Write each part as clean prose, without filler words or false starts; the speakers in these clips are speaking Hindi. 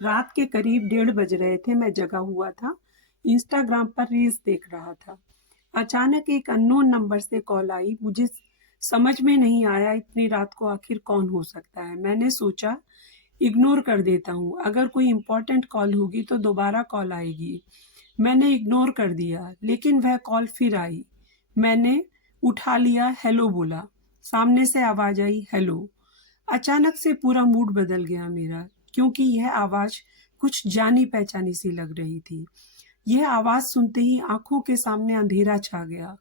रात के करीब 1:30 बज रहे थे। मैं जगा हुआ था, इंस्टाग्राम पर रील्स देख रहा था। अचानक एक अननोन नंबर से कॉल आई। मुझे समझ में नहीं आया इतनी रात को आखिर कौन हो सकता है। मैंने सोचा इग्नोर कर देता हूँ, अगर कोई इम्पोर्टेंट कॉल होगी तो दोबारा कॉल आएगी। मैंने इग्नोर कर दिया, लेकिन वह कॉल फिर आई। मैंने उठा लिया, हेलो बोला। सामने से आवाज आई, हेलो। अचानक से पूरा मूड बदल गया मेरा, क्योंकि यह आवाज कुछ जानी पहचानी सी लग रही थी। यह आवाज सुनते ही आंखों के सामने अंधेरा छा गया।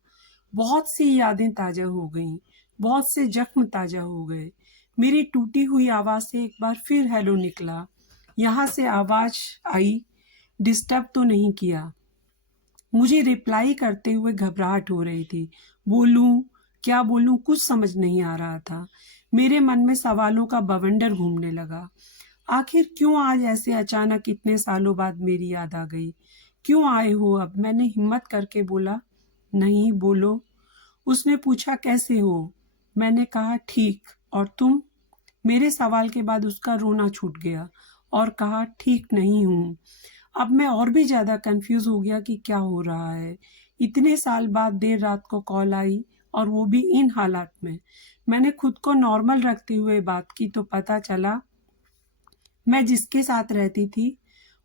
बहुत सी यादें ताजा हो गईं, बहुत से जख्म ताजा हो गए। मेरी टूटी हुई आवाज से एक बार फिर हेलो निकला। यहाँ से आवाज आई, डिस्टर्ब तो नहीं किया। मुझे रिप्लाई करते हुए घबराहट हो रही थी। बोलूं, क्या बोलूं, कुछ समझ नहीं आ रहा था। मेरे मन में सवालों का बवंडर घूमने लगा। आखिर क्यों आज ऐसे अचानक इतने सालों बाद मेरी याद आ गई? क्यों आए हो अब? मैंने हिम्मत करके बोला, नहीं, बोलो। उसने पूछा, कैसे हो? मैंने कहा, ठीक। और तुम? मेरे सवाल के बाद उसका रोना छूट गया और कहा, ठीक नहीं हूँ। अब मैं और भी ज्यादा कंफ्यूज हो गया कि क्या हो रहा है। इतने साल बाद देर रात को कॉल आई, और वो भी इन हालात में। मैंने खुद को नॉर्मल रखते हुए बात की तो पता चला मैं जिसके साथ रहती थी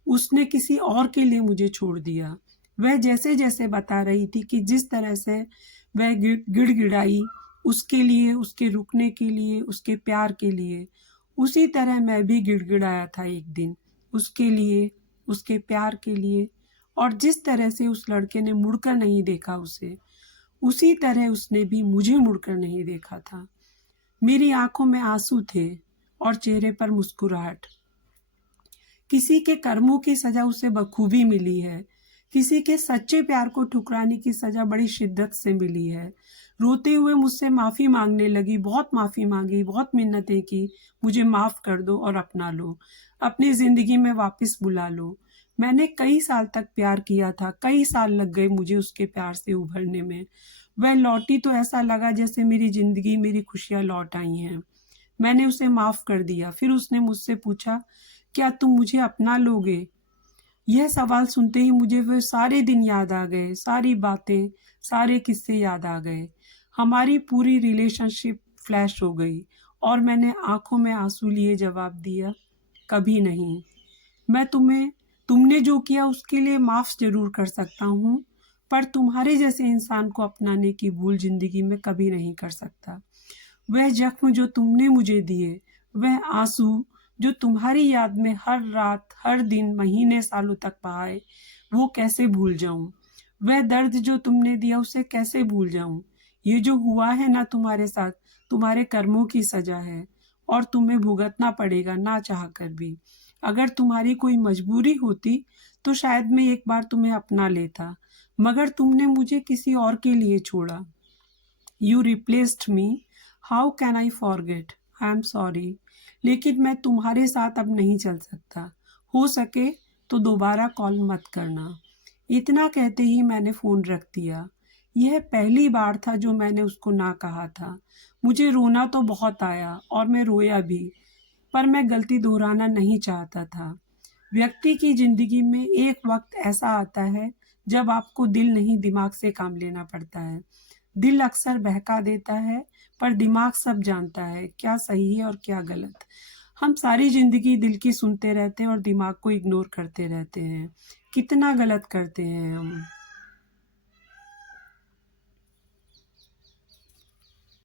उसने किसी और के लिए मुझे छोड़ दिया। वह जैसे जैसे बता रही थी कि जिस तरह से वह गिड़गिड़ाई उसके लिए, उसके रुकने के लिए, उसके प्यार के लिए, उसी तरह मैं भी गिड़गिड़ाया था एक दिन उसके लिए, उसके प्यार के लिए। और जिस तरह से उस लड़के ने मुड़कर नहीं देखा उसे, उसी तरह उसने भी मुझे मुड़कर नहीं देखा था। मेरी आंखों में आंसू थे और चेहरे पर मुस्कुराहट। किसी के कर्मों की सजा उसे बखूबी मिली है, किसी के सच्चे प्यार को ठुकराने की सजा बड़ी शिद्दत से मिली है। रोते हुए मुझसे माफी मांगने लगी, बहुत माफी मांगी, बहुत मिन्नतें की, मुझे माफ कर दो और अपना लो, अपनी जिंदगी में वापस बुला लो। मैंने कई साल तक प्यार किया था, कई साल लग गए मुझे उसके प्यार से उभरने में। वह लौटी तो ऐसा लगा जैसे मेरी जिंदगी, मेरी खुशियां लौट आई हैं। मैंने उसे माफ कर दिया। फिर उसने मुझसे पूछा, क्या तुम मुझे अपना लोगे? यह सवाल सुनते ही मुझे वे सारे दिन याद आ गए, सारी बातें, सारे किस्से याद आ गए। हमारी पूरी रिलेशनशिप फ्लैश हो गई और मैंने आंखों में आंसू लिए जवाब दिया, कभी नहीं। मैं तुम्हें, तुमने जो किया उसके लिए माफ जरूर कर सकता हूँ, पर तुम्हारे जैसे इंसान को अपनाने की भूल जिंदगी में कभी नहीं कर सकता। वह जख्म जो तुमने मुझे दिए, वह आंसू जो तुम्हारी याद में हर रात, हर दिन, महीने, सालों तक बहाए, वो कैसे भूल जाऊं? वह दर्द जो तुमने दिया, उसे कैसे भूल जाऊं? ये जो हुआ है ना तुम्हारे साथ, तुम्हारे कर्मों की सजा है और तुम्हें भुगतना पड़ेगा ना चाह कर भी। अगर तुम्हारी कोई मजबूरी होती तो शायद मैं एक बार तुम्हें अपना लेता, मगर तुमने मुझे किसी और के लिए छोड़ा। You replaced me. How can I forget? I am sorry, लेकिन मैं तुम्हारे साथ अब नहीं चल सकता। हो सके तो दोबारा कॉल मत करना। इतना कहते ही मैंने फोन रख दिया। यह पहली बार था जो मैंने उसको ना कहा था। मुझे रोना तो बहुत आया और मैं रोया भी, पर मैं गलती दोहराना नहीं चाहता था। व्यक्ति की जिंदगी में एक वक्त ऐसा आता है जब आपको दिल नहीं, दिमाग से काम लेना पड़ता है। दिल अक्सर बहका देता है, पर दिमाग सब जानता है क्या सही है और क्या गलत। हम सारी जिंदगी दिल की सुनते रहते हैं और दिमाग को इग्नोर करते रहते हैं। कितना गलत करते हैं हम।